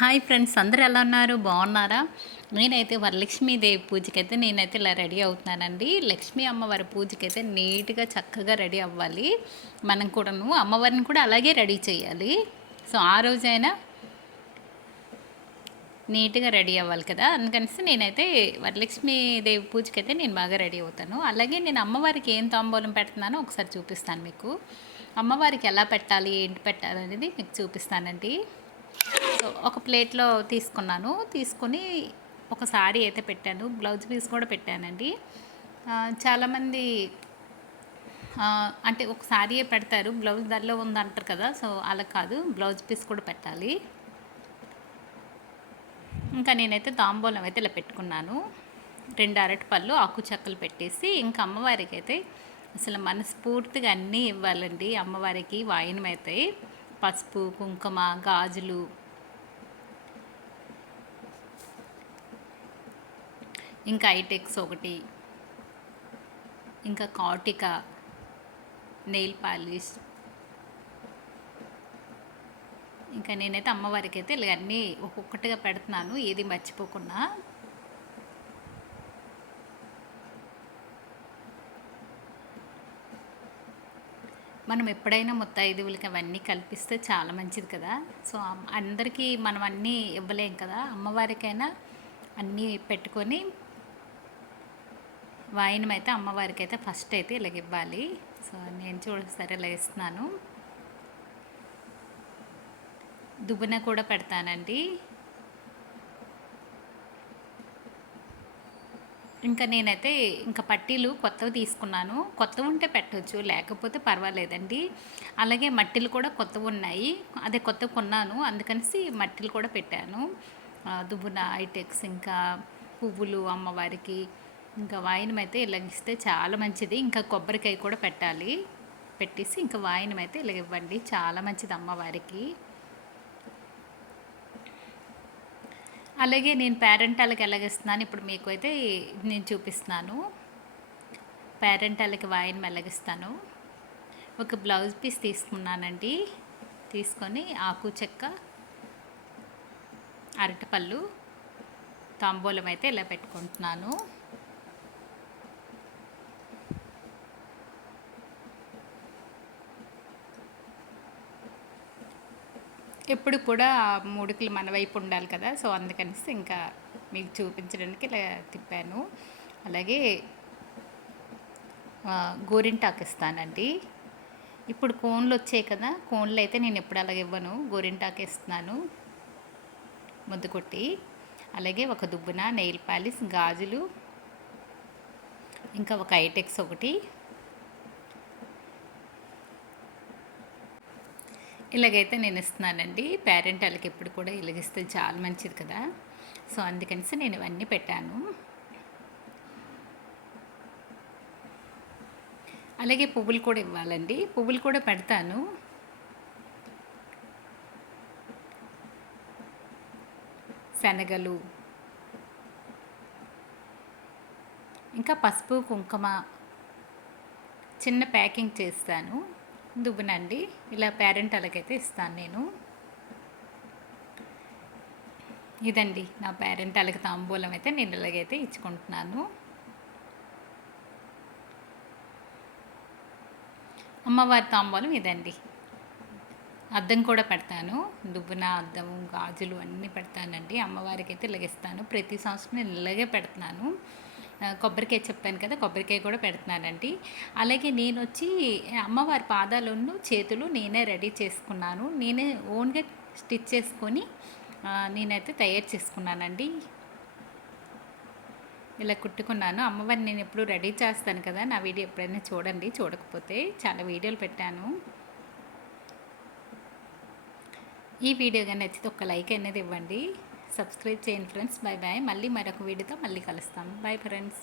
Hi friends, అందరూ ఎలా ఉన్నారు? బాగున్నారా? నేనైతే వరలక్ష్మీదేవి పూజకైతే నేనైతే ఇలా రెడీ అవుతున్నానండి. లక్ష్మీ అమ్మవారి పూజకైతే నీట్గా చక్కగా రెడీ అవ్వాలి. మనం కూడాను అమ్మవారిని కూడా అలాగే రెడీ చేయాలి. సో ఆ రోజైనా నీట్గా రెడీ అవ్వాలి కదా, అందుకనేసి నేనైతే వరలక్ష్మీదేవి పూజకైతే నేను బాగా రెడీ అవుతాను. అలాగే నేను అమ్మవారికి ఏం తాంబూలం పెడుతున్నానో ఒకసారి చూపిస్తాను మీకు. అమ్మవారికి ఎలా పెట్టాలి, ఏంటి పెట్టాలి అనేది మీకు చూపిస్తానండి. సో ఒక ప్లేట్లో తీసుకొని ఒక సారీ అయితే పెట్టాను, బ్లౌజ్ పీస్ కూడా పెట్టానండి. చాలామంది అంటే ఒక సారీయే పెడతారు, బ్లౌజ్ దానిలో ఉందంటారు కదా. సో అలా కాదు, బ్లౌజ్ పీస్ కూడా పెట్టాలి. ఇంకా నేనైతే తాంబూలం అయితే ఇలా పెట్టుకున్నాను. 2 అరటిపళ్ళు ఆకు చెక్కలు పెట్టేసి, ఇంకా అమ్మవారికి అయితే అసలు మనస్ఫూర్తిగా అన్నీ ఇవ్వాలండి. అమ్మవారికి వాయినం అయితే పసుపు, కుంకుమ, గాజులు, ఇంకా ఐటెక్స్ ఒకటి, ఇంకా కాటిక, నెయిల్ పాలిష్, ఇంకా నేనైతే అమ్మవారికి అయితే ఇలా అన్నీ ఒక్కొక్కటిగా పెడుతున్నాను, ఏది మర్చిపోకుండా. మనం ఎప్పుడైనా ముత్తైదువులకి అవన్నీ కల్పిస్తే చాలా మంచిది కదా. సో అందరికీ మనం అన్నీ ఇవ్వలేం కదా, అమ్మవారికైనా అన్నీ పెట్టుకొని వాయినం అయితే అమ్మవారికి అయితే ఫస్ట్ అయితే ఇలాగ ఇవ్వాలి. సో నేను సరే ఇలా ఇస్తున్నాను. దువ్వెన కూడా పెడతానండి. ఇంకా నేనైతే ఇంకా పట్టీలు కొత్తవి తీసుకున్నాను. కొత్తవి ఉంటే పెట్టవచ్చు, లేకపోతే పర్వాలేదండి. అలాగే మట్టిలు కూడా కొత్తవి ఉన్నాయి, అదే కొత్తవి కొన్నాను, అందుకనేసి మట్టిలు కూడా పెట్టాను. దువ్వున, ఐటెక్స్, ఇంకా పువ్వులు అమ్మవారికి, ఇంకా వాయినం అయితే ఇలాగిస్తే చాలా మంచిది. ఇంకా కొబ్బరికాయ కూడా పెట్టేసి ఇంకా వాయినం అయితే ఇలాగ ఇవ్వండి, చాలా మంచిది అమ్మవారికి. అలాగే నేను పేరెంటాలకి ఎలాగిస్తున్నాను ఇప్పుడు మీకు అయితే నేను చూపిస్తున్నాను. పేరెంటాలకి వాయినం ఎలాగిస్తాను. ఒక బ్లౌజ్ పీస్ తీసుకున్నానండి. తీసుకొని ఆకు చెక్క, అరటిపళ్ళు, తాంబూలం అయితే ఇలా పెట్టుకుంటున్నాను. ఎప్పుడు కూడా ముడుకులు మన వైపు ఉండాలి కదా. సో అందుకనేసి ఇంకా మీకు చూపించడానికి ఇలా తిప్పాను. అలాగే గోరింటాకు ఇస్తానండి. ఇప్పుడు కోన్లు వచ్చాయి కదా, కోన్లు అయితే నేను ఎప్పుడు అలాగ ఇవ్వను, గోరింటాకు ఇస్తున్నాను ముద్దు కొట్టి. అలాగే ఒక దువ్వున, నెయిల్ పాలిష్, గాజులు, ఇంకా ఒక ఐటెక్స్ ఒకటి, ఇలాగైతే నేను ఇస్తున్నానండి. పేరెంటాలకి ఎప్పుడు కూడా ఇలాగిస్తే చాలా మంచిది కదా. సో అందుకనేసి నేను ఇవన్నీ పెట్టాను. అలాగే పువ్వులు కూడా ఇవ్వాలండి, పువ్వులు కూడా పెడతాను. శనగలు, ఇంకా పసుపు, కుంకుమ చిన్న ప్యాకింగ్ చేస్తాను. దువ్వునండి ఇలా పేరెంటాలకైతే ఇస్తాను నేను. ఇదండి నా పేరెంటాలకి తాంబూలం అయితే నేను ఇలాగైతే ఇచ్చుకుంటున్నాను. అమ్మవారి తాంబూలం ఇదండి. అద్దం కూడా పెడతాను, దువ్వున, అద్దము, గాజులు అన్నీ పెడతానండి. అమ్మవారికి అయితే ఇలాగిస్తాను. ప్రతి సంవత్సరం నేను ఇలాగే పెడుతున్నాను. కొబ్బరికాయ చెప్పాను కదా, కొబ్బరికాయ కూడా పెడుతున్నానండి. అలాగే నేను వచ్చి అమ్మవారి పాదాలను, చేతులు నేనే రెడీ చేసుకున్నాను. నేనే ఓన్గా స్టిచ్ చేసుకొని నేనైతే తయారు చేసుకున్నానండి. ఇలా కుట్టుకున్నాను. అమ్మవారిని నేను ఎప్పుడు రెడీ చేస్తాను కదా, నా వీడియో ఎప్పుడైనా చూడండి, చూడకపోతే చాలా వీడియోలు పెట్టాను. ఈ వీడియో కానీ నచ్చితే ఒక లైక్ అనేది ఇవ్వండి, సబ్స్క్రైబ్ చేయండి ఫ్రెండ్స్. Bye bye. మళ్ళీ మరొక వీడియోతో మళ్ళీ కలుస్తాం. Bye friends.